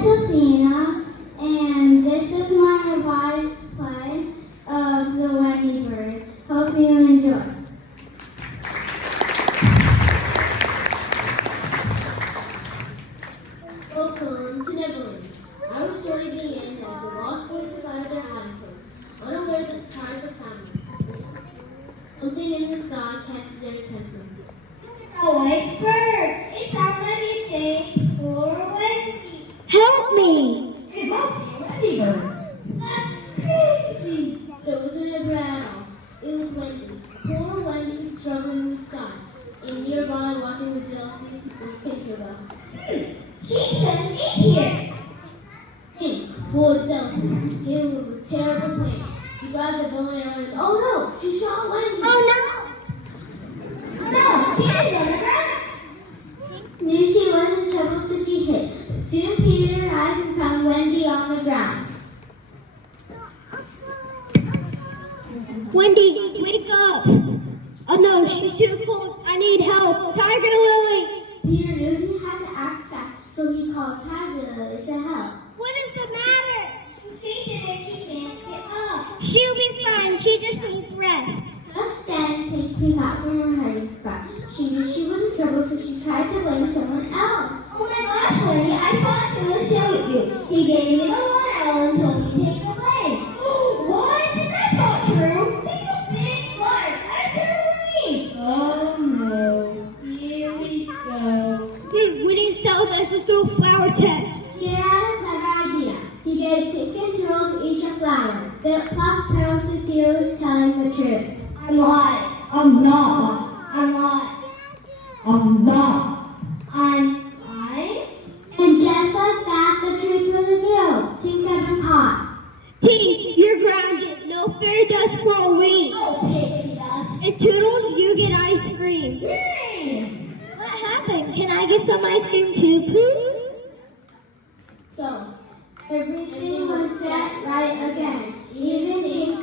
is Athena, and this is my revised play of the Wendy bird. Hope you enjoy. Welcome to Neverland. Our story begins as the lost boys divided their hiding place, unaware that the tires of family. Something in the sky catches their attention. A white bird. It's already saying, "Poor Wendy." Help me! It must be a Wendy bird. That's crazy. But it wasn't a bird at all. It was Wendy. Poor Wendy struggling in the sky. And nearby, watching with jealousy, was Tinkerbell. She shouldn't be here. Pink, full of jealousy, came with a terrible plan. She grabbed the bow and arrow and, oh no, she shot Wendy. Oh No, Peter's gonna grab. Knew she was in trouble, so she hid. But soon Peter arrived and found Wendy on the ground. no! Wendy, wake up! Oh no, she's too cold. I need help. Tiger Lily! Peter knew he had to act fast, so he called Tiger Lily to help. What is the matter? She's fainted and she can't get up. She'll be fine. She just needs rest. Just then, Tinky got from her hiding spot. She knew she was in trouble, so she tried to blame someone else. Oh my gosh, Wendy, I saw it to show you. He gave me the one arrow and told me to take the blame. What? That's not true. Take the big lie. I'm telling. Oh no. Here we go. We need to sell this. Let's do a flower test. Peter had a clever idea. He gave Tink and Toodles each a flower. Then plucked petals to see who was telling the truth. I'm not. I'm not. I'm not. I'm not. I'm I. And just like that, the truth was revealed. Tink had been caught. Tink, you're grounded. No fairy dust for a week. Oh, pixie dust. And Toodles, you get ice cream. Yay! What happened? Can I get some ice cream too, please? So, Everything was set right again. Even Tink